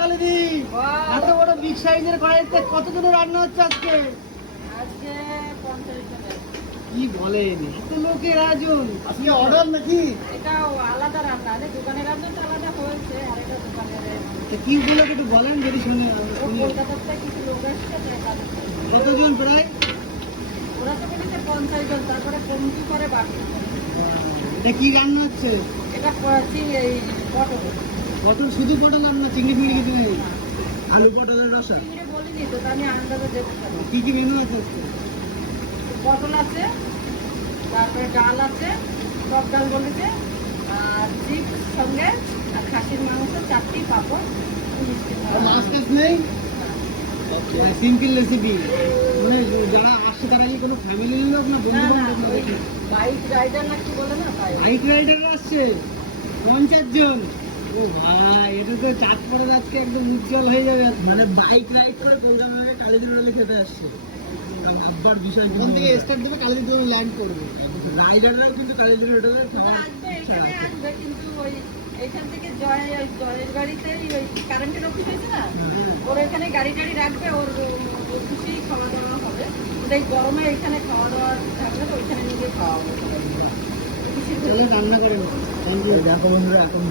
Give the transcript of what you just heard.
কালিদি এত বড় বিগ সাইজের কড়াইতে কতজনের রান্না হচ্ছে আজকে? আজকে 50 জনের। কি বলেন, এত লোকের আয়োজন আজকে অর্ডার নাকি? এটা আলাদা রান্না, দোকানের রান্না তো আলাদা হয়েছে, আর এটা দোকানের। কি উপলক্ষে একটু বলেন যদি শুনে। কলকাতার থেকে কিছু লোক আসছে, তাই তাদের সাথে। কতজন প্রায়? ওরা তো বলেছে 50 জন, তারপরে কমতি করে বাকি। এটা কি রান্না হচ্ছে? এটা করেছি এই পটল। পটল, শুধু পটল রান্না, চিংড়ি ফিংড়ি কিছু নেই? আলু পটলের রসা? চিংড়ি বলিনি তো, তা আমি আন্দাজে দেখতে পাবো। কি কি মেনু আছে আজকে? পটল আছে, তারপরে ডাল আছে, টক ডাল বলিতে, আর চিপস সঙ্গে, আর খাসির মাংস, চারটি পাঁপড়, মিষ্টি। মাছ টাছ নেই? Simple recipe. মানে যারা আসছে তারা কি কোনো ফ্যামিলির লোক না বন্ধু বান্ধব? বাইক রাইডার না কি বলে না, তাই। বাইক রাইডার আসছে 50 জন। ও ভাই, এটা তো চাঁদপাড়ার আজকে একদম উজ্জ্বল হয়ে যাবে। মানে বাইক রাইড করে কলকাতা থেকে কালিদির হোটেলে খেতে আসছে। আব্বার বিষয় কোন থেকে স্টার্ট দেবে, কালিদির হোটেলে ল্যান্ড করবে। রাইডাররাও কিন্তু কালিদির হোটেলে ওরা আসবে, এখানে আসবে, কিন্তু ওই এইখান থেকে জয়ের গাড়িতে ওই কারেন্টের অফিস হয়েছে না, ওর এখানে গাড়ি টাড়ি রাখবে, ওর খুশি খাওয়া দাওয়া হবে। এই গরমে এখানে খাওয়া দাওয়া থাকবে, তো ওইখানে নিজে খাওয়া হবে। রান্না করেন। দেখো বন্ধুরা, এখন